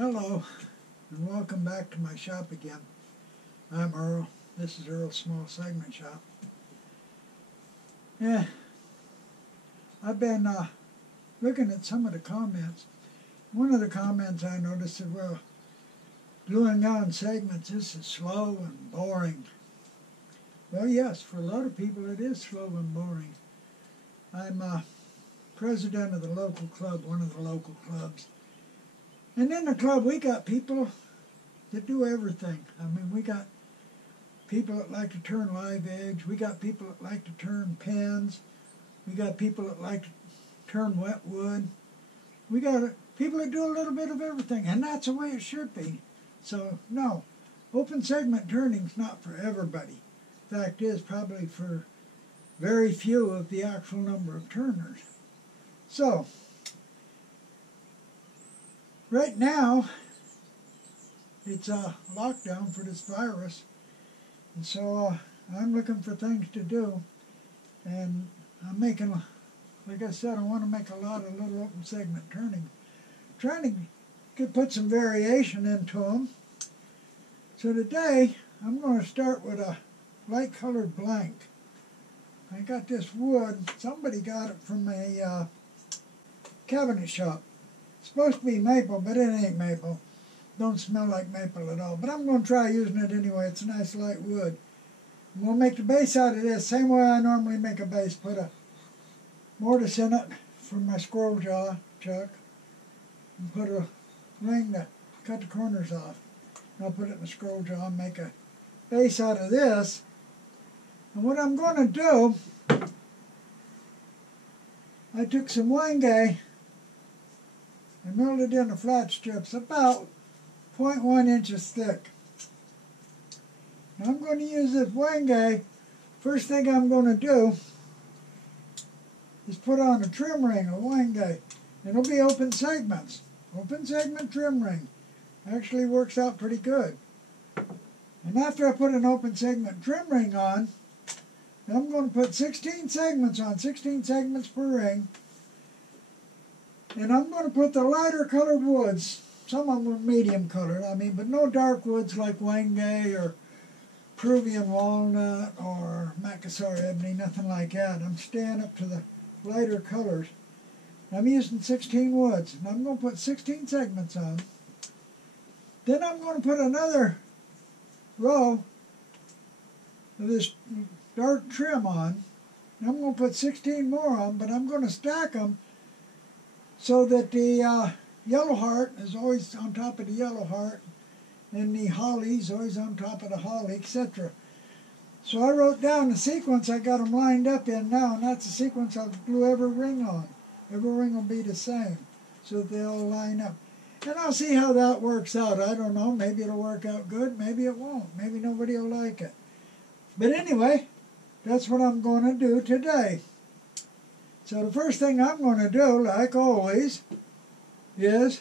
Hello, and welcome back to my shop again. I'm Earl. This is Earl's Small Segment Shop. Yeah, I've been looking at some of the comments. One of the comments I noticed said, well, gluing on segments, this is slow and boring. Well, yes, for a lot of people it is slow and boring. I'm president of the local club, one of the local clubs. And in the club, we got people that do everything. I mean, we got people that like to turn live edge. We got people that like to turn pins. We got people that like to turn wet wood. We got people that do a little bit of everything, and that's the way it should be. So, no, open segment turning's not for everybody. Fact is, probably for very few of the actual number of turners. So, right now, it's a lockdown for this virus, and so I'm looking for things to do, and I'm making, like I said, I want to make a lot of little open segment turning, trying to put some variation into them. So today, I'm going to start with a light colored blank. I got this wood, somebody got it from a cabinet shop. It's supposed to be maple, but it ain't maple. Don't smell like maple at all. But I'm going to try using it anyway. It's a nice light wood. I'm going to make the base out of this same way I normally make a base. Put a mortise in it from my squirrel jaw chuck. And put a ring to cut the corners off. And I'll put it in the squirrel jaw and make a base out of this. And what I'm going to do, I took some wenge and milled it into flat strips about 0.1 inches thick. Now I'm going to use this wenge. First thing I'm going to do is put on a trim ring of wenge. It'll be open segments. Open segment trim ring. Actually works out pretty good. And after I put an open segment trim ring on, I'm going to put 16 segments on, 16 segments per ring. And I'm going to put the lighter colored woods, some of them are medium colored, but no dark woods like wenge or Peruvian walnut or Macassar ebony, nothing like that. I'm staying up to the lighter colors. I'm using 16 woods, and I'm going to put 16 segments on. Then I'm going to put another row of this dark trim on. And I'm going to put 16 more on, but I'm going to stack them so that the yellow heart is always on top of the yellow heart, and the holly is always on top of the holly, etc. So I wrote down the sequence I got them lined up in now, and that's the sequence I'll glue every ring on. Every ring will be the same, so that they all line up. And I'll see how that works out. I don't know. Maybe it'll work out good. Maybe it won't. Maybe nobody will like it. But anyway, that's what I'm going to do today. So the first thing I'm going to do, like always, is,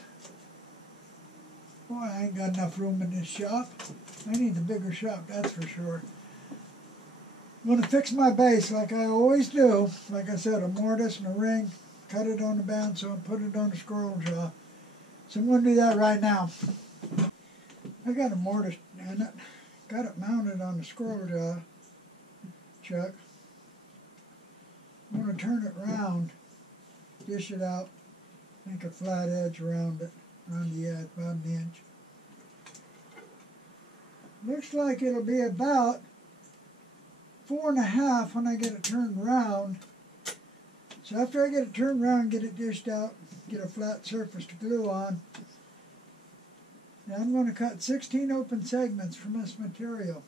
boy, I ain't got enough room in this shop. I need a bigger shop, that's for sure. I'm going to fix my base like I always do. Like I said, a mortise and a ring, cut it on the bandsaw and put it on the squirrel jaw. So I'm going to do that right now. I got a mortise in it, got it mounted on the squirrel jaw chuck. I'm going to turn it around, dish it out, make a flat edge around it, around the edge, about an inch. Looks like it'll be about 4.5 when I get it turned around. So after I get it turned around, get it dished out, get a flat surface to glue on, now I'm going to cut 16 open segments from this material.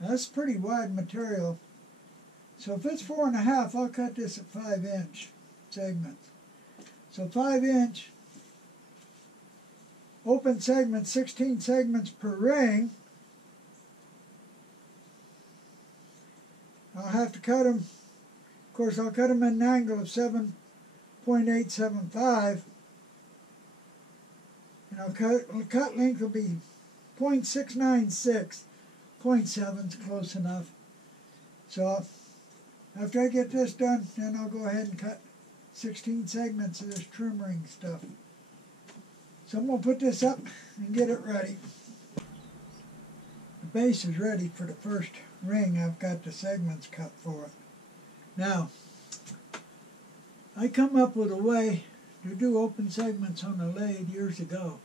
Now that's pretty wide material. So if it's 4.5, I'll cut this at 5-inch segments. So 5-inch open segments, 16 segments per ring. I'll have to cut them, of course I'll cut them at an angle of 7.875. And the cut length will be 0.696. 0.7 is close enough. So after I get this done, then I'll go ahead and cut 16 segments of this trim ring stuff. So I'm going to put this up and get it ready. The base is ready for the first ring. I've got the segments cut for it. Now, I come up with a way to do open segments on the lathe years ago.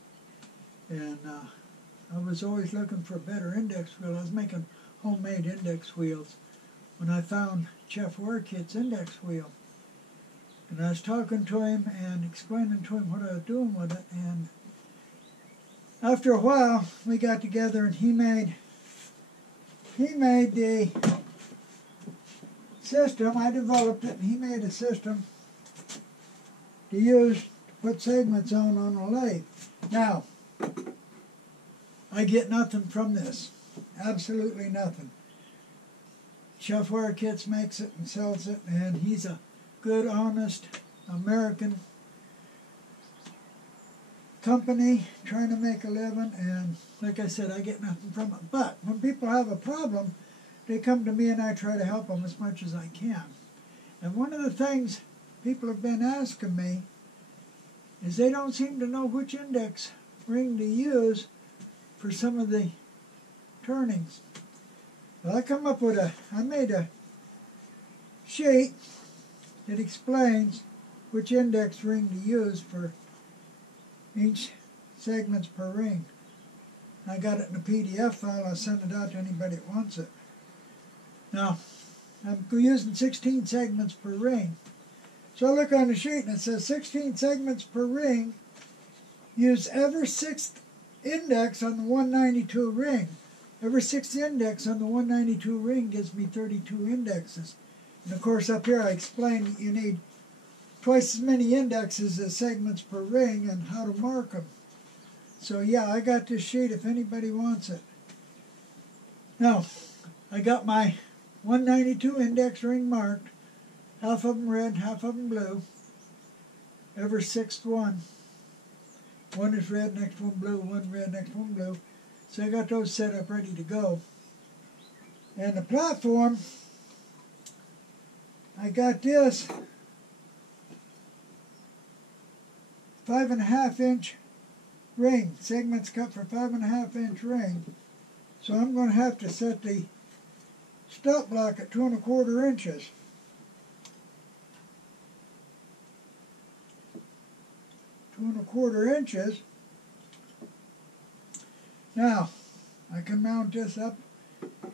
And I was always looking for a better index wheel. I was making homemade index wheels when I found Chef Warkit's index wheel. And I was talking to him and explaining to him what I was doing with it. And after a while, we got together and he made the system. I developed it, and he made a system to use to put segments on a lathe. Now, I get nothing from this. Absolutely nothing. Chef Warkit's makes it and sells it, and he's a good, honest American company trying to make a living, and like I said, I get nothing from it. But when people have a problem, they come to me and I try to help them as much as I can. And one of the things people have been asking me is they don't seem to know which index ring to use for some of the turnings. Well, I made a sheet that explains which index ring to use for each segments per ring. I got it in a PDF file. I'll send it out to anybody that wants it. Now, I'm using 16 segments per ring. So I look on the sheet and it says 16 segments per ring. Use every sixth index on the 192 ring. Every sixth index on the 192 ring gives me 32 indexes. And of course up here I explain that you need twice as many indexes as segments per ring and how to mark them. So yeah, I got this sheet if anybody wants it. Now, I got my 192 index ring marked. Half of them red, half of them blue. Every sixth one. One is red, next one blue, one red, next one blue. So I got those set up ready to go. And the platform, I got this 5.5 inch ring. Segments cut for 5.5 inch ring. So I'm going to have to set the stop block at 2¼ inches. 2¼ inches. Now, I can mount this up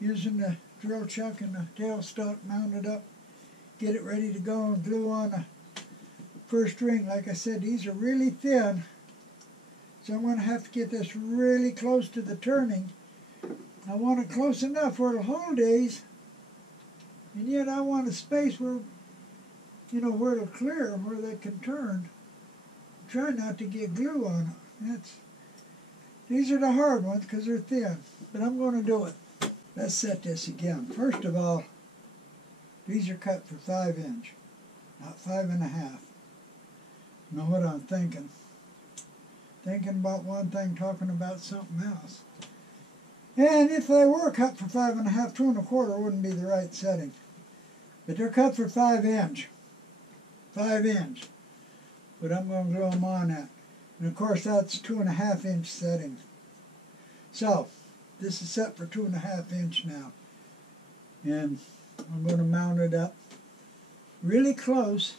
using the drill chuck and the tailstock mounted up, get it ready to go and glue on the first ring. Like I said, these are really thin, so I'm going to have to get this really close to the turning. I want it close enough where it'll hold these, and yet I want a space where, where it'll clear them, where they can turn. Try not to get glue on them. These are the hard ones because they're thin, but I'm going to do it. Let's set this again. First of all, these are cut for 5 inch, not 5.5. Know what I'm thinking? Thinking about one thing, talking about something else. And if they were cut for 5.5, 2¼ wouldn't be the right setting. But they're cut for 5 inch. 5 inch. But I'm going to glue them on that. And of course that's 2.5 inch setting. So, this is set for 2.5 inch now. And I'm going to mount it up really close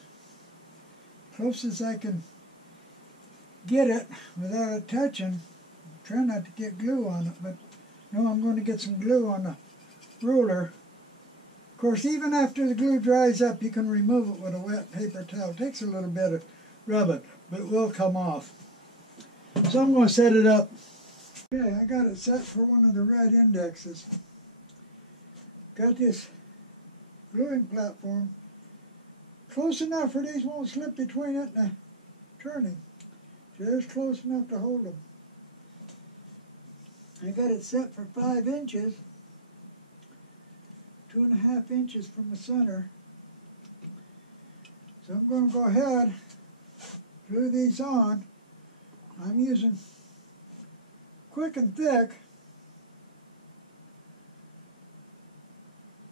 as I can get it without it touching. Try not to get glue on it, but no, I'm going to get some glue on the ruler. Of course, even after the glue dries up, you can remove it with a wet paper towel. It takes a little bit of rubbing, but it will come off. So I'm going to set it up. Okay, I got it set for one of the red indexes. Got this gluing platform close enough where these won't slip between it and the turning. Just close enough to hold them. I got it set for 5 inches, 2.5 inches from the center. So I'm going to go ahead, glue these on. I'm using quick and thick,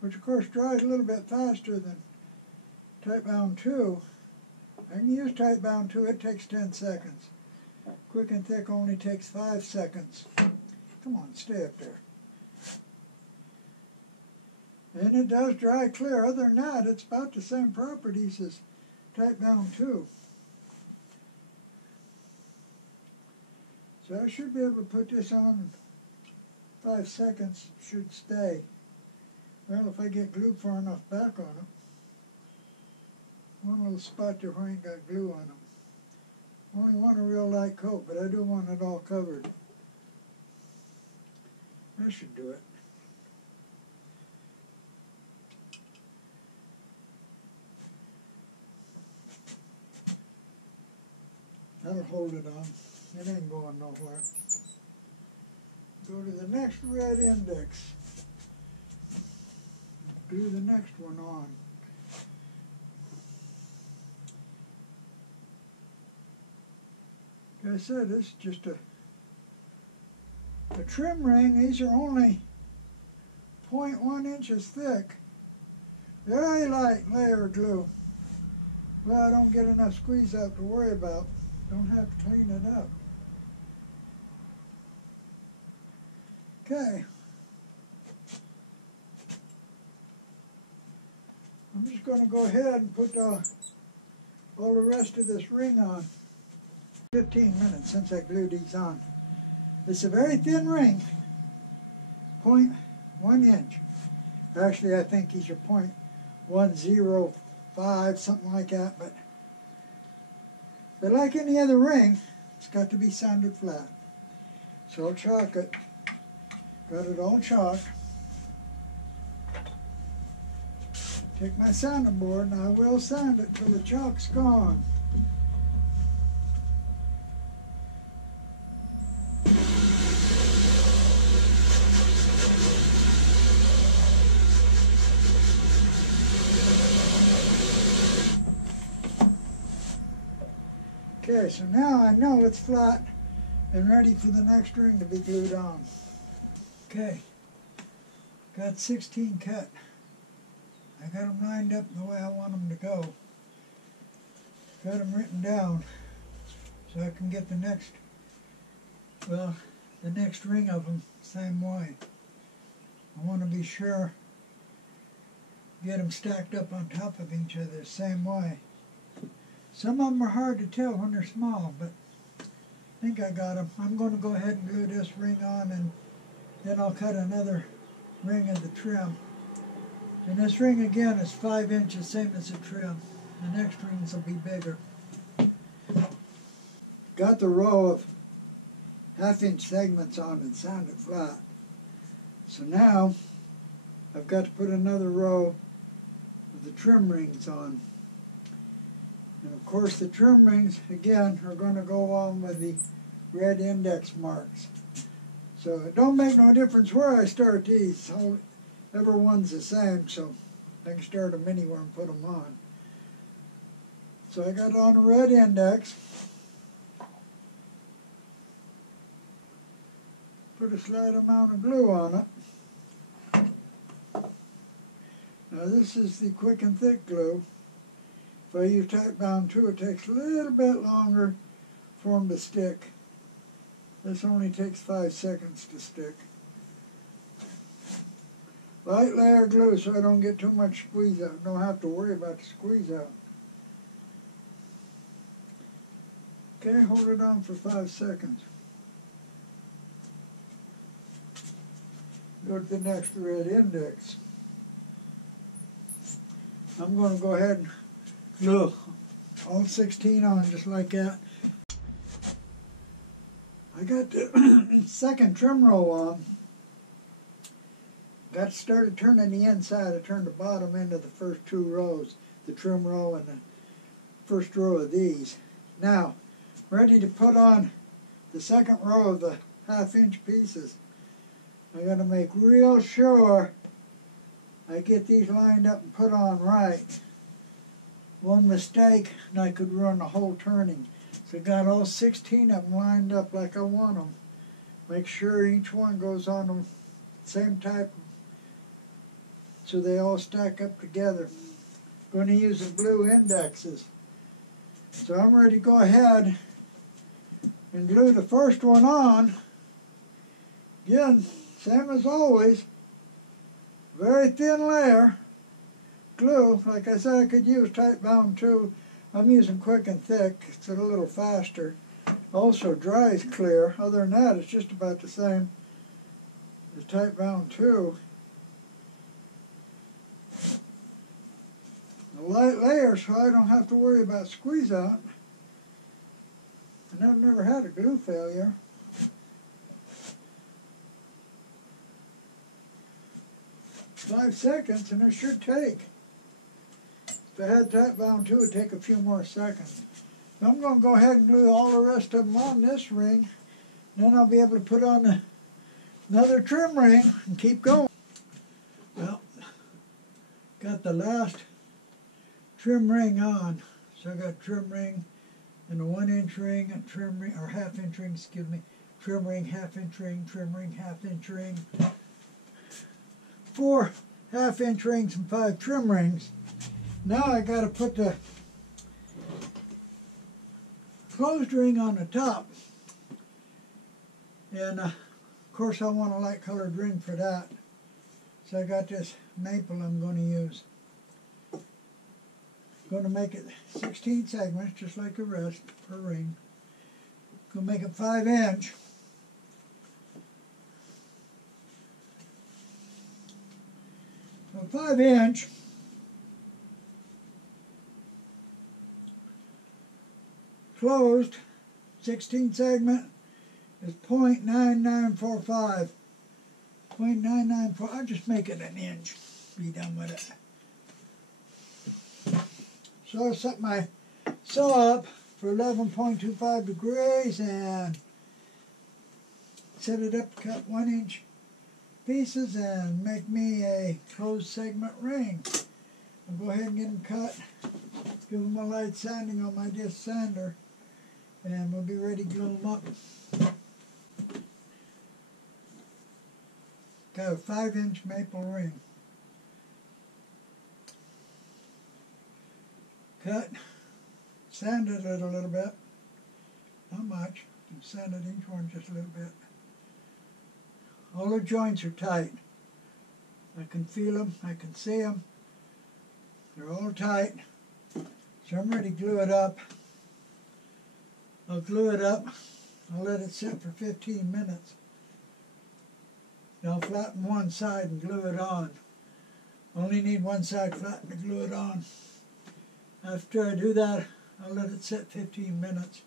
which of course dries a little bit faster than tight bound 2. I can use tight bound 2, it takes 10 seconds. Quick and thick only takes 5 seconds. Come on, stay up there. And it does dry clear. Other than that, it's about the same properties as Type Bound 2. So I should be able to put this on in 5 seconds. Should stay. Well, if I get glue far enough back on it. One little spot there where I ain't got glue on them. Only want a real light coat, but I do want it all covered. That should do it. That'll hold it on. It ain't going nowhere. Go to the next red index. Glue the next one on. Like I said, this is just a trim ring. These are only 0.1 inches thick. Very light layer of glue. Well, I don't get enough squeeze out to worry about. Don't have to clean it up. Okay. I'm just going to go ahead and put all the rest of this ring on. 15 minutes since I glued these on. It's a very thin ring, 0.1 inch. Actually, I think these are 0.105, something like that, but like any other ring, it's got to be sanded flat. So I'll chalk it. Got it all chalked. Take my sanding board and I will sand it till the chalk's gone. Okay, so now I know it's flat and ready for the next ring to be glued on. Okay, got 16 cut. I got them lined up the way I want them to go. Got them written down so I can get the next ring of them same way. I want to be sure, get them stacked up on top of each other the same way. Some of them are hard to tell when they're small, but I think I got them. I'm going to go ahead and glue this ring on, and then I'll cut another ring of the trim. And this ring again is 5 inches, same as the trim. The next rings will be bigger. Got the row of 1/2 inch segments on and sanded flat. So now I've got to put another row of the trim rings on. And of course the trim rings, again, are going to go on with the red index marks. So it don't make no difference where I start these. Everyone's the same, so I can start them anywhere and put them on. So I got on a red index. Put a slight amount of glue on it. Now this is the quick and thick glue. If I use Type Bound 2, it takes a little bit longer for them to stick. This only takes 5 seconds to stick. Light layer glue so I don't get too much squeeze out. Don't have to worry about the squeeze out. Okay, hold it on for 5 seconds. Go to the next red index. I'm going to go ahead and glue all 16 on just like that. I got the second trim row on. Got started turning the inside. I turned the bottom end of the first 2 rows, the trim row and the first row of these. Now, ready to put on the second row of the 1/2 inch pieces. I got to make real sure I get these lined up and put on right. One mistake and I could ruin the whole turning. So I got all 16 of them lined up like I want them. Make sure each one goes on the same type so they all stack up together. Going to use the blue indexes. So I'm ready to go ahead and glue the first one on. Again, same as always, very thin layer. Glue, like I said, I could use tight bound too. I'm using quick and thick, it's a little faster. Also dries clear. Other than that, it's just about the same as tight bound too. A light layer so I don't have to worry about squeeze out. And I've never had a glue failure. "5 seconds, and it should take. If I had tight bound too, it'd take a few more seconds. So I'm going to go ahead and glue all the rest of them on this ring. Then I'll be able to put on another trim ring and keep going. Well, got the last trim ring on. So I got trim ring and a 1-inch ring, a trim ring, or half-inch ring, excuse me. Trim ring, half-inch ring, trim ring, half-inch ring. 4 half-inch rings and 5 trim rings. Now I got to put the closed ring on the top. And of course I want a light colored ring for that. So I got this maple I'm going to use. I'm going to make it 16 segments just like the rest per ring. I'm going to make it 5-inch. So 5-inch. Closed 16 segment is 0.9945. 0.994. I'll just make it an inch. Be done with it. So I set my saw up for 11.25 degrees and set it up to cut 1-inch pieces and make me a closed segment ring. I'll go ahead and get them cut. Give them a light sanding on my disc sander. And we'll be ready to glue them up. Got a 5-inch maple ring. Cut, sanded it a little bit. Not much. Sanded each one just a little bit. All the joints are tight. I can feel them. I can see them. They're all tight. So I'm ready to glue it up. I'll glue it up. I'll let it sit for 15 minutes. Then I'll flatten one side and glue it on. Only need one side flattened to glue it on. After I do that, I'll let it sit 15 minutes.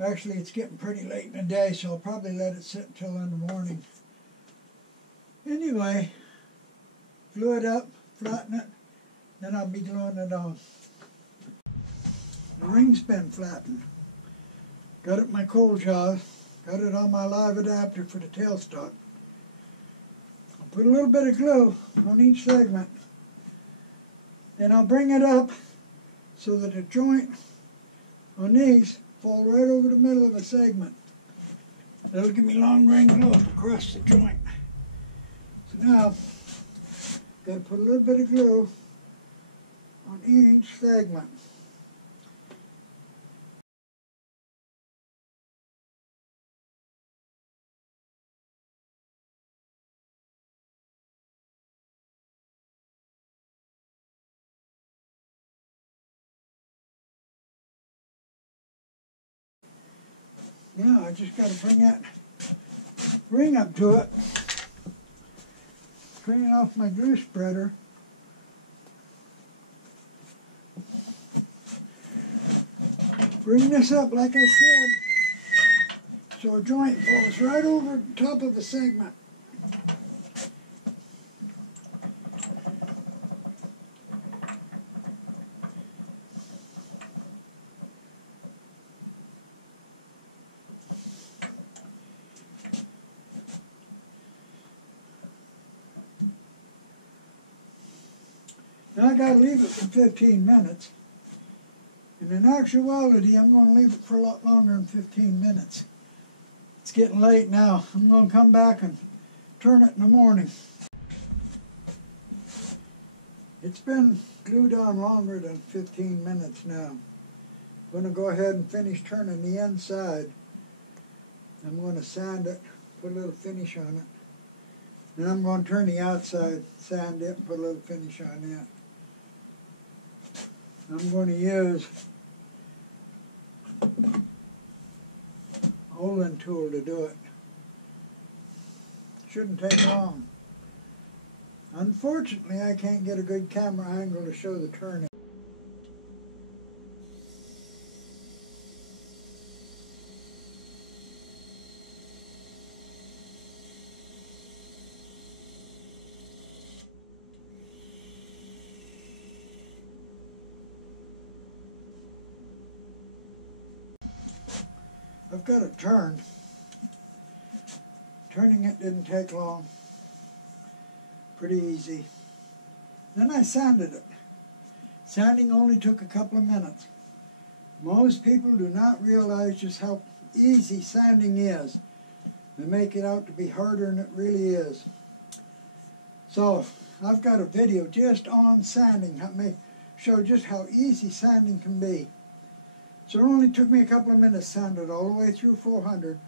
Actually, it's getting pretty late in the day, so I'll probably let it sit until in the morning. Anyway, glue it up, flatten it, then I'll be gluing it on. The ring's been flattened. Got it in my cold jaws, got it on my live adapter for the tailstock. I'll put a little bit of glue on each segment. Then I'll bring it up so that the joint on these fall right over the middle of a segment. That'll give me long grain glue across the joint. So now, got to put a little bit of glue on each segment. Now I just got to bring that ring up to it. Clean it off my glue spreader. Bring this up like I said, so a joint falls right over the top of the segment. Now I got to leave it for 15 minutes. And in actuality, I'm going to leave it for a lot longer than 15 minutes. It's getting late now. I'm going to come back and turn it in the morning. It's been glued on longer than 15 minutes now. I'm going to go ahead and finish turning the inside I'm going to sand it, put a little finish on it. Then I'm going to turn the outside, sand it, and put a little finish on that. I'm going to use Olin tool to do it. Shouldn't take long. Unfortunately, I can't get a good camera angle to show the turning. I've got a turn. Turning it didn't take long. Pretty easy. Then I sanded it. Sanding only took a couple of minutes. Most people do not realize just how easy sanding is. They make it out to be harder than it really is. So I've got a video just on sanding. That may show just how easy sanding can be. So it only took me a couple of minutes to sand it all the way through 400.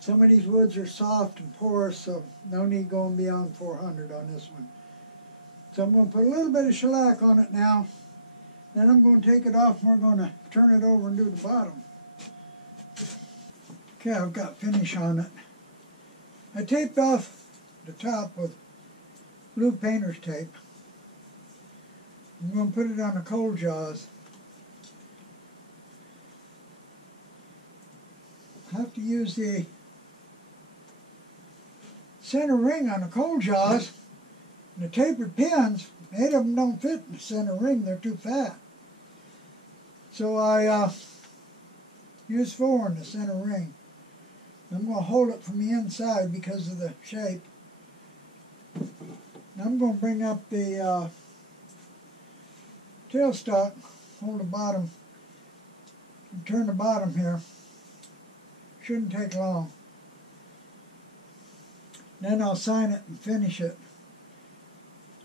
Some of these woods are soft and porous, so no need going beyond 400 on this one. So I'm going to put a little bit of shellac on it now. Then I'm going to take it off and we're going to turn it over and do the bottom. Okay, I've got finish on it. I taped off the top with blue painter's tape. I'm going to put it on the cold jaws. I have to use the center ring on the cold jaws. And the tapered pins, 8 of them don't fit in the center ring, they're too fat. So I use 4 in the center ring. I'm going to hold it from the inside because of the shape. I'm going to bring up the tailstock, hold the bottom, and turn the bottom here. Shouldn't take long. Then I'll sign it and finish it.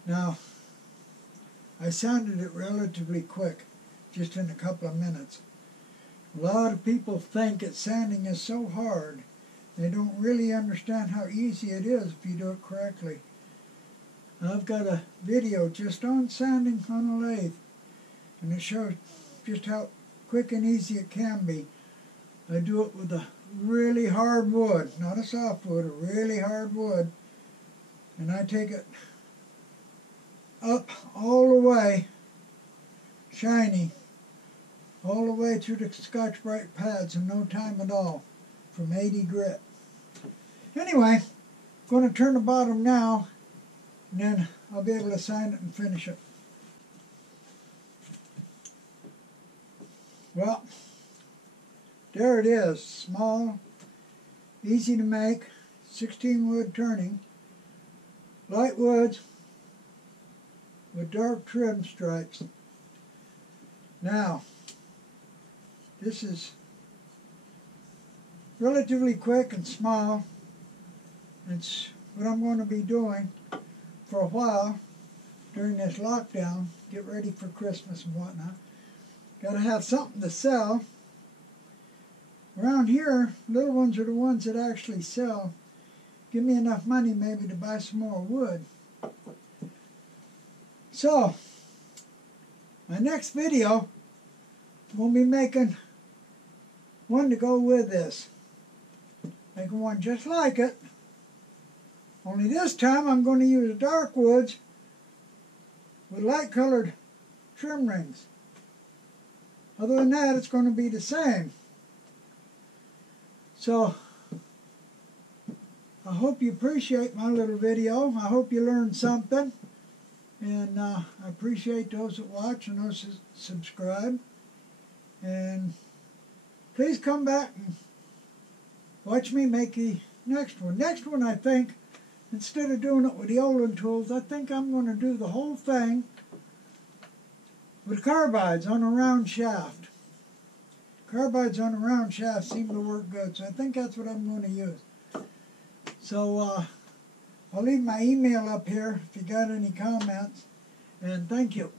Now, I sanded it relatively quick, just in a couple of minutes. A lot of people think that sanding is so hard. They don't really understand how easy it is if you do it correctly. I've got a video just on sanding on a lathe, and it shows just how quick and easy it can be. I do it with a really hard wood, not a soft wood, a really hard wood, and I take it up all the way, shiny, all the way through the Scotch-Brite pads in no time at all, from 80 grit. Anyway, I'm going to turn the bottom now, and then I'll be able to sign it and finish it. Well, there it is, small, easy to make, 16 wood turning, light woods with dark trim stripes. Now, this is relatively quick and small. It's what I'm going to be doing for a while during this lockdown, get ready for Christmas and whatnot. Got to have something to sell. Around here, little ones are the ones that actually sell. Give me enough money maybe to buy some more wood. So, my next video, we'll be making one to go with this. Making one just like it. Only this time I'm going to use dark woods with light colored trim rings. Other than that, it's going to be the same. So, I hope you appreciate my little video. I hope you learned something. And I appreciate those that watch and those that subscribe. And please come back and watch me make the next one. Next one, I think, instead of doing it with the Olin tools, I think I'm going to do the whole thing with carbides on a round shaft. Carbides on a round shaft seem to work good, so I think that's what I'm going to use. So I'll leave my email up here if you got any comments, and thank you.